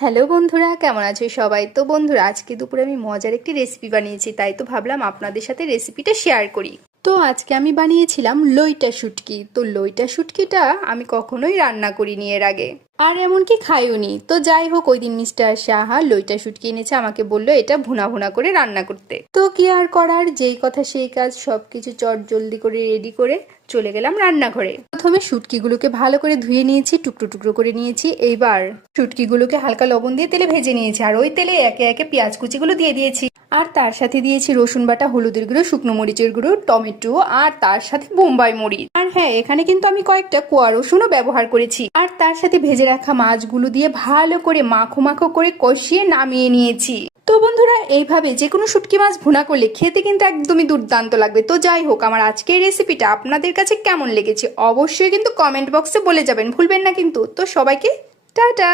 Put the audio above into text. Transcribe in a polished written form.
Hello বন্ধুরা, কেমন আছো সবাই? তো বন্ধুরা, আজকে দুপুরে আমি মজার একটি রেসিপি বানিয়েছি, তাই তো ভাবলাম আপনাদের সাথে রেসিপিটা শেয়ার করি। তো আজকে আমি বানিয়েছিলাম লইটা শুটকি। তো লইটা শুটকিটা আমি কখনোই রান্না করিনি এর আগে, আর এমনকি খাইওনি। তো যাই হোক, ওই দিন মিস্টার সাহা লইটা শুটকি এনেছে, আমাকে বললো এটা ভুনা ভুনা করে রান্না করতে। তো কি আর করার, যেই কথা সেই কাজ, সবকিছু চট জলদি করে রেডি করে চলে গেলাম রান্নাঘরে। প্রথমে শুটকিগুলোকে ভালো করে ধুয়ে নিয়েছি, টুকরো টুকরো করে নিয়েছি। এইবার শুটকিগুলোকে হালকা লবণ দিয়ে তেলে ভেজে নিয়েছি, আর ওই তেলে একে একে পেঁয়াজ কুচিগুলো দিয়ে দিয়েছি, আর তার সাথে দিয়েছি রসুন বাটা, হলুদের গুঁড়ো, শুকনো মরিচের গুঁড়ো, টমেটো, আর তার সাথে বোম্বাই মরিচ। আর হ্যাঁ, এখানে কিন্তু আমি কয়েকটা কোয়া রসুনও ব্যবহার করেছি। আর তার সাথে ভেজে রাখা মাছগুলো দিয়ে ভালো করে মাখো মাখো করে কষিয়ে নামিয়ে নিয়েছি। তো বন্ধুরা, এইভাবে যে কোনো শুটকি মাছ ভুনা করলে খেতে কিন্তু একদমই দুর্দান্ত লাগবে। তো যাই হোক, আমার আজকের রেসিপিটা আপনাদের কাছে কেমন লেগেছে অবশ্যই কিন্তু কমেন্ট বক্সে বলে যাবেন, ভুলবেন না কিন্তু। তো সবাইকে টাটা।